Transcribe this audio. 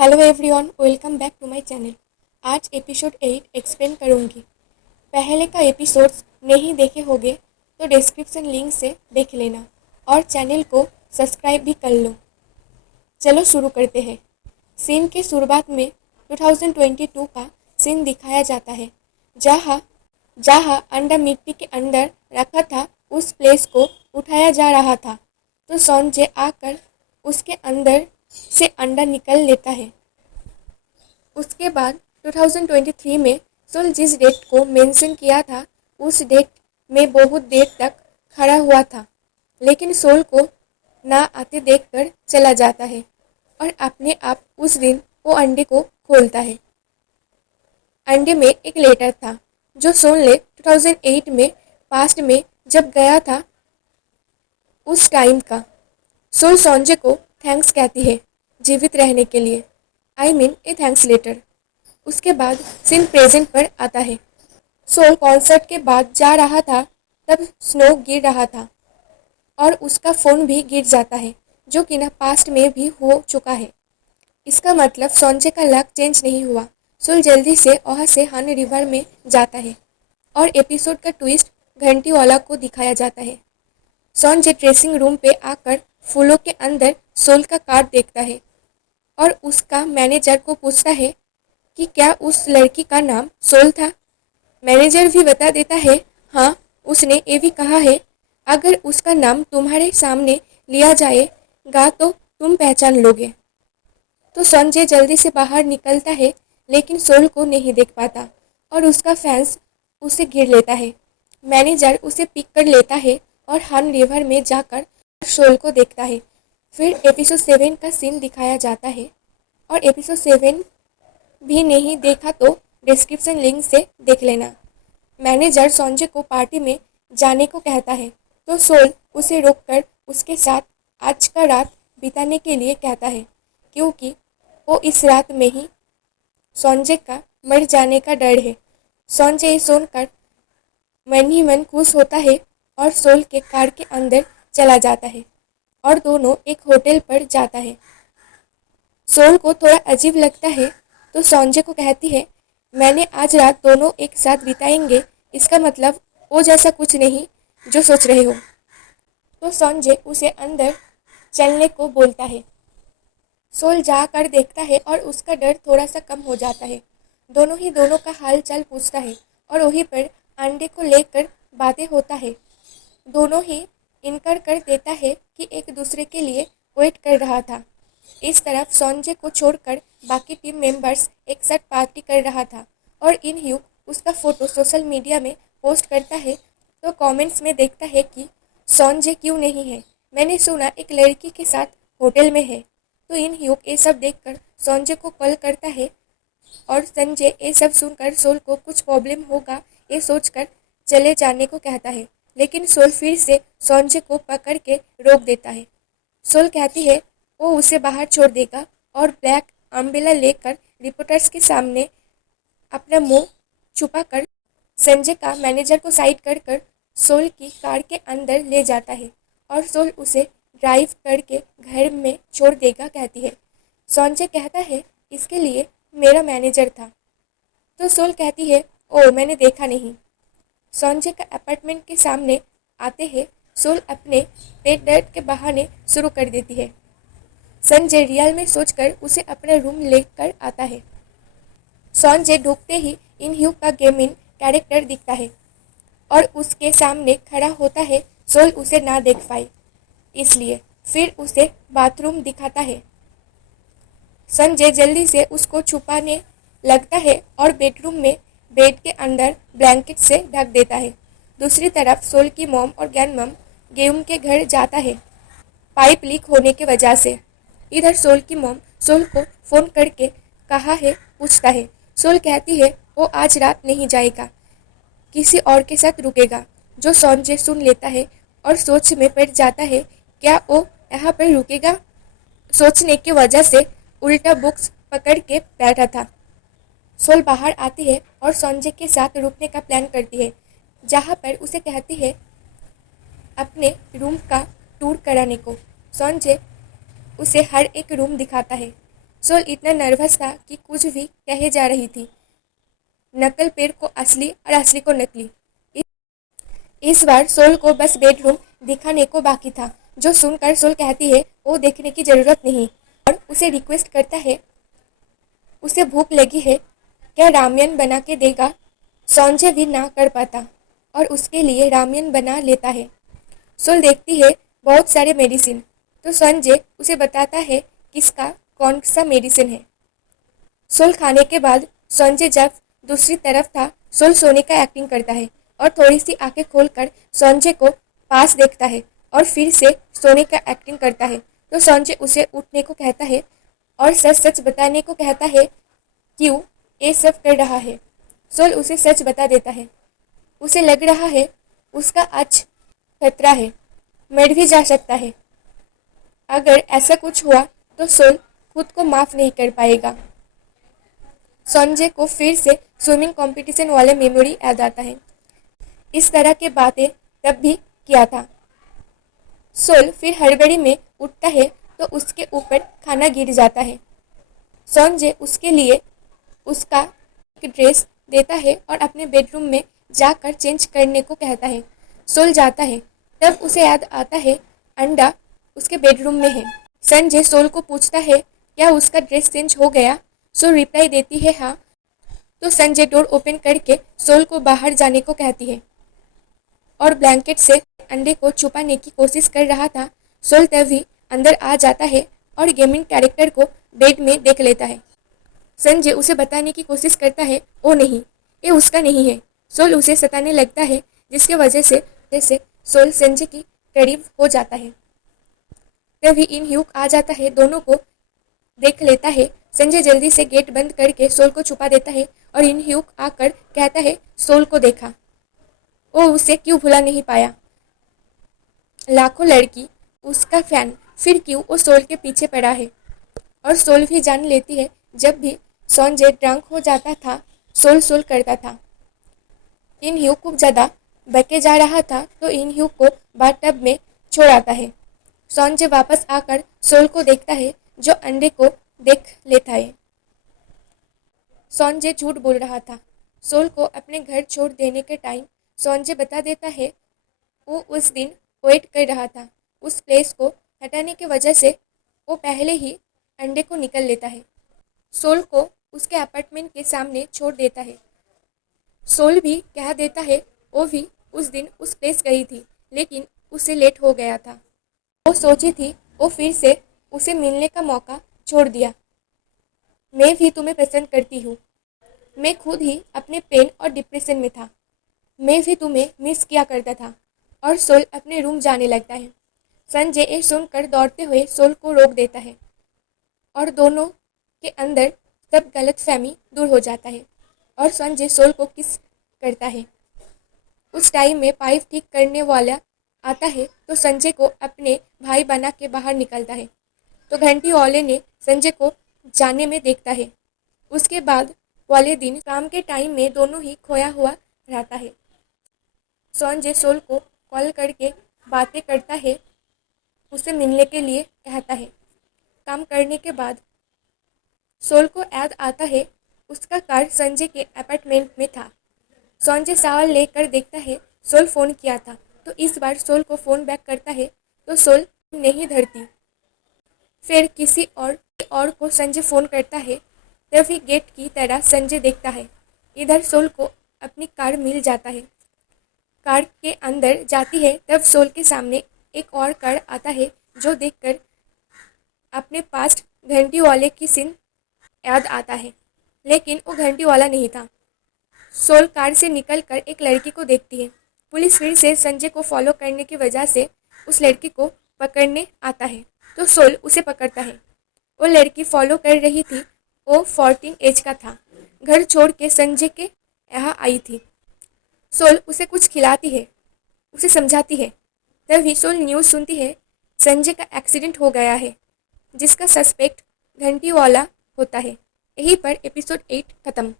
Hello everyone, welcome back to my channel. आज episode 8 explain करूंगी। पहले का एपिसोड्स नहीं देखे होंगे तो डिस्क्रिप्शन लिंक से देख लेना और चैनल को सब्सक्राइब भी कर लो। चलो शुरू करते हैं। सीन के शुरुआत में 2022 का सीन दिखाया जाता है, जहाँ जहाँ अंडा मिट्टी के अंदर रखा था उस प्लेस को उठाया जा रहा था, तो संजय आकर उसके अंदर से अंडा निकल लेता है। उसके बाद 2023 में सोल जिस डेट को मेंशन किया था उस डेट में बहुत देर तक खड़ा हुआ था, लेकिन सोल को ना आते देखकर चला जाता है और अपने आप उस दिन वो अंडे को खोलता है। अंडे में एक लेटर था जो सोल ने 2008 में पास्ट में जब गया था उस टाइम का। सोल संजय को थैंक्स कहती है जीवित रहने के लिए, I mean a thanks letter. उसके बाद सीन प्रेजेंट पर आता है। सोल कॉन्सर्ट के बाद जा रहा था, तब स्नो गिर रहा था और उसका फ़ोन भी गिर जाता है, जो कि ना पास्ट में भी हो चुका है। इसका मतलब संजय का लक चेंज नहीं हुआ। सोल जल्दी से वहाँ से हन रिवर में जाता है और एपिसोड का ट्विस्ट घंटी वाला को दिखाया जाता है। संजय ड्रेसिंग रूम पे आकर फूलों के अंदर सोल का कार्ड देखता है और उसका मैनेजर को पूछता है कि क्या उस लड़की का नाम सोल था। मैनेजर भी बता देता है, हाँ, उसने ये भी कहा है अगर उसका नाम तुम्हारे सामने लिया जाएगा तो तुम पहचान लोगे। तो संजय जल्दी से बाहर निकलता है, लेकिन सोल को नहीं देख पाता और उसका फैंस उसे घेर लेता है। मैनेजर उसे पिक कर लेता है और हन रिवर में जाकर सोल को देखता है। फिर एपिसोड 7 का सीन दिखाया जाता है और एपिसोड 7 भी नहीं देखा तो डिस्क्रिप्शन लिंक से देख लेना। मैनेजर संजय को पार्टी में जाने को कहता है, तो सोल उसे रोककर उसके साथ आज का रात बिताने के लिए कहता है, क्योंकि वो इस रात में ही संजय का मर जाने का डर है। संजय सुनकर मन ही मन खुश होता है और सोल के कार के अंदर चला जाता है और दोनों एक होटल पर जाता है। सोल को थोड़ा अजीब लगता है तो संजय को कहती है, मैंने आज रात दोनों एक साथ बिताएंगे, इसका मतलब वो जैसा कुछ नहीं जो सोच रहे हो। तो संजय उसे अंदर चलने को बोलता है। सोल जाकर देखता है और उसका डर थोड़ा सा कम हो जाता है। दोनों ही दोनों का हाल चाल पूछता है और वहीं पर अंडे को लेकर बातें होता है। दोनों ही इनकार कर देता है कि एक दूसरे के लिए वेट कर रहा था। इस तरफ संजय को छोड़कर बाकी टीम मेंबर्स एक साथ पार्टी कर रहा था और इन ह्यूग उसका फोटो सोशल मीडिया में पोस्ट करता है, तो कमेंट्स में देखता है कि संजय क्यों नहीं है, मैंने सुना एक लड़की के साथ होटल में है। तो इन ह्यूग ये सब देखकर संजय को कॉल करता है और संजय ये सब सुनकर सोल को कुछ प्रॉब्लम होगा ये सोचकर चले जाने को कहता है, लेकिन सोल फिर से संजय को पकड़ के रोक देता है। सोल कहती है वो उसे बाहर छोड़ देगा और ब्लैक अम्ब्रेला लेकर रिपोर्टर्स के सामने अपना मुंह छुपाकर संजय का मैनेजर को साइड कर सोल की कार के अंदर ले जाता है और सोल उसे ड्राइव करके घर में छोड़ देगा कहती है। संजय कहता है इसके लिए मेरा मैनेजर था। तो सोल कहती है, ओ मैंने देखा नहीं। संजय का अपार्टमेंट के सामने आते हैं। सोल अपने पेट दर्द के बहाने शुरू कर देती है। संजय रियल में सोचकर उसे अपना रूम लेकर आता है। संजय ढूंढते ही इन ह्यू का गेमिंग कैरेक्टर दिखता है और उसके सामने खड़ा होता है। सोल उसे ना देख पाए इसलिए फिर उसे बाथरूम दिखाता है। संजय जल्दी से उसको छुपाने लगता है और बेडरूम में बेड के अंदर ब्लैंकेट से ढक देता है। दूसरी तरफ सोल की मॉम और ग्रैंड मॉम गेम के घर जाता है पाइप लीक होने की वजह से। इधर सोल की मॉम सोल को फोन करके कहा है पूछता है। सोल कहती है वो आज रात नहीं जाएगा, किसी और के साथ रुकेगा, जो संजय सुन लेता है और सोच में पड़ जाता है क्या वो यहाँ पर रुकेगा। सोचने की वजह से उल्टा बुक्स पकड़ के बैठा था। सोल बाहर आती है और संजय के साथ रुकने का प्लान करती है, जहाँ पर उसे कहती है अपने रूम का टूर कराने को। संजय उसे हर एक रूम दिखाता है सोल इतना नर्वस था कि कुछ भी कहे जा रही थी, नकल पेड़ को असली और असली को नकली। इस बार सोल को बस बेडरूम दिखाने को बाकी था, जो सुनकर सोल कहती है वो देखने की जरूरत नहीं, और उसे रिक्वेस्ट करता है, उसे भूख लगी है, क्या रामियन बना के देगा। संजय भी ना कर पाता और उसके लिए रामियन बना लेता है। सोल देखती है बहुत सारे मेडिसिन, तो संजय उसे बताता है किसका कौन सा मेडिसिन है। सोल खाने के बाद संजय जब दूसरी तरफ था, सोल सोने का एक्टिंग करता है और थोड़ी सी आंखें खोलकर संजय को पास देखता है और फिर से सोने का एक्टिंग करता है। तो संजय उसे उठने को कहता है और सच सच बताने को कहता है क्यों ये सब कर रहा है। सोल उसे सच बता देता है। उसे लग रहा है उसका आज खतरा है, मर भी जा सकता है। अगर ऐसा कुछ हुआ तो सोल खुद को माफ नहीं कर पाएगा। संजय को फिर से स्विमिंग कंपटीशन वाले मेमोरी याद आता है। इस तरह की बातें तब भी किया था। सोल फिर हड़बड़ी में उठता है तो उसके ऊपर खाना गिर जाता है। संजय उसके लिए उसका एक ड्रेस देता है और अपने बेडरूम में जाकर चेंज करने को कहता है। सोल जाता है, तब उसे याद आता है अंडा उसके बेडरूम में है। संजय सोल को पूछता है क्या उसका ड्रेस चेंज हो गया। सोल रिप्लाई देती है हाँ। तो संजय डोर ओपन करके सोल को बाहर जाने को कहती है और ब्लैंकेट से अंडे को छुपाने की कोशिश कर रहा था। सोल तभी अंदर आ जाता है और गेमिंग कैरेक्टर को बेड में देख लेता है। संजय उसे बताने की कोशिश करता है ओ नहीं, ये उसका नहीं है। सोल उसे सताने लगता है, जिसके वजह से सोल संजय की करीब हो जाता है। तभी इन ह्यूक आ जाता है, दोनों को देख लेता है। संजय जल्दी से गेट बंद करके सोल को छुपा देता है और इन ह्यूक आकर कहता है सोल को देखा, वो उसे क्यों भुला नहीं पाया। लाखों लड़की उसका फैन, फिर क्यों वो सोल के पीछे पड़ा है। और सोल भी जान लेती है जब भी संजय ड्रंक हो जाता था सोल सोल करता था। इन ह्यूक को ज्यादा बके जा रहा था तो इन ह्यूक को बाथटब में छोड़ आता है। संजय वापस आकर सोल को देखता है जो अंडे को देख लेता है। संजय झूठ बोल रहा था। सोल को अपने घर छोड़ देने के टाइम संजय बता देता है वो उस दिन वेट कर रहा था। उस प्लेस को हटाने की वजह से वो पहले ही अंडे को निकल लेता है। सोल को उसके अपार्टमेंट के सामने छोड़ देता है। सोल भी कह देता है वो भी उस दिन उस प्लेस गई थी, लेकिन उसे लेट हो गया था। वो सोची थी वो फिर से उसे मिलने का मौका छोड़ दिया। मैं भी तुम्हें पसंद करती हूँ। मैं खुद ही अपने पेन और डिप्रेशन में था। मैं भी तुम्हें मिस किया करता था। और सोल अपने रूम जाने लगता है। संजय ये सुनकर दौड़ते हुए सोल को रोक देता है और दोनों के अंदर सब गलतफहमी दूर हो जाता है और संजय सोल को किस करता है। उस टाइम में पाइप ठीक करने वाला आता है तो संजय को अपने भाई बना के बाहर निकलता है। तो घंटी वाले ने संजय को जाने में देखता है। उसके बाद वाले दिन काम के टाइम में दोनों ही खोया हुआ रहता है। संजय सोल को कॉल करके बातें करता है, उसे मिलने के लिए कहता है। काम करने के बाद सोल को याद आता है उसका कार संजय के अपार्टमेंट में था। संजय सवाल लेकर देखता है सोल फोन किया था, तो इस बार सोल को फोन बैक करता है तो सोल नहीं धरती। फिर किसी और को संजय फोन करता है, तभी गेट की तरह संजय देखता है। इधर सोल को अपनी कार मिल जाता है। कार के अंदर जाती है तब सोल के सामने एक और कार आता है जो देखकर अपने पास्ट घंटी वाले की सीन याद आता है, लेकिन वो घंटी वाला नहीं था। सोल कार से निकलकर एक लड़की को देखती है। पुलिस फिर से संजय को फॉलो करने की वजह से उस लड़की को पकड़ने आता है तो सोल उसे पकड़ता है। वो लड़की फॉलो कर रही थी, वो 14 एज का था। घर छोड़ के संजय के यहाँ आई थी। सोल उसे कुछ खिलाती है, उसे समझाती है। तभी सोल न्यूज़ सुनती है संजय का एक्सीडेंट हो गया है, जिसका सस्पेक्ट घंटी वाला होता है। यहीं पर एपिसोड 8 खत्म।